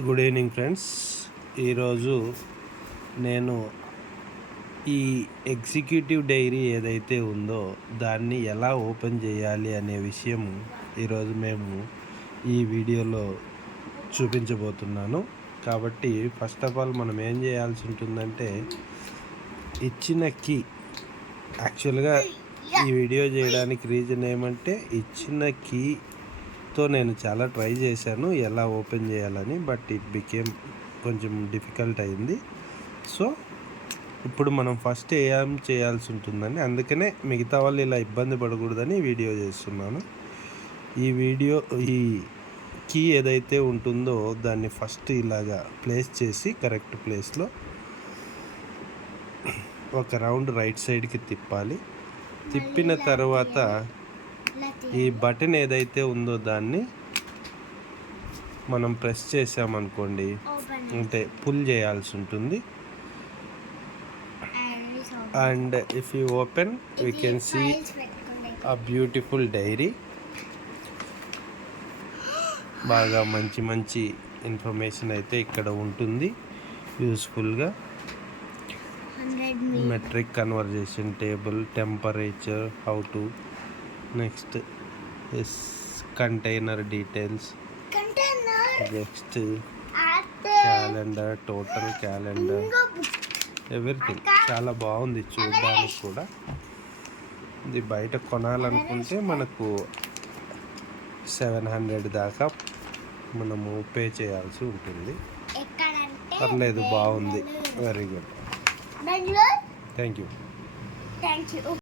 Good evening friends. ఈరోజు నేను ఈ ఎగ్జిక్యూటివ్ డైరీ ఏదైతే ఉందో దాన్ని ఎలా ఓపెన్ చేయాలి అనే విషయం ఈరోజు మేము ఈ వీడియోలో చూపించబోతున్నాను. కాబట్టి ఫస్ట్ ఆఫ్ ఆల్ మనం ఏం చేయాల్సి ఉంటుందంటే, ఇచ్చిన కీ, యాక్చువల్గా ఈ వీడియో చేయడానికి రీజన్ ఏమంటే, ఇచ్చిన కీతో నేను చాలా ట్రై చేశాను ఎలా ఓపెన్ చేయాలని, బట్ ఇట్ బికేమ్ కొంచెం డిఫికల్ట్ అయింది. సో ఇప్పుడు మనం ఫస్ట్ ఏం చేయాల్సి ఉంటుందని, అందుకనే మిగతా వాళ్ళు ఇలా ఇబ్బంది పడకూడదని వీడియో చేస్తున్నాను. ఈ కీ ఏదైతే ఉంటుందో దాన్ని ఫస్ట్ ఇలాగా ప్లేస్ చేసి కరెక్ట్ ప్లేస్లో ఒక రౌండ్ రైట్ సైడ్కి తిప్పాలి. తిప్పిన తర్వాత ఈ బటన్ ఏదైతే ఉందో దాన్ని మనం ప్రెస్ చేసామనుకోండి, అంటే పుల్ చేయాల్సి ఉంటుంది. And if you open we can see a beautiful diary. బాగా మంచి ఇన్ఫర్మేషన్ అయితే ఇక్కడ ఉంటుంది, యూస్ఫుల్గా. Metric conversion table, temperature, how to, next container details, next calendar, total calendar, everything. చాలా బాగుంది చూడడానికి కూడా. ఇది బయట కొనాలనుకుంటే మనకు 700 దాకా మనము పే చేయాల్సి ఉంటుంది. పర్లేదు, బాగుంది, వెరీ గుడ్. Thank you.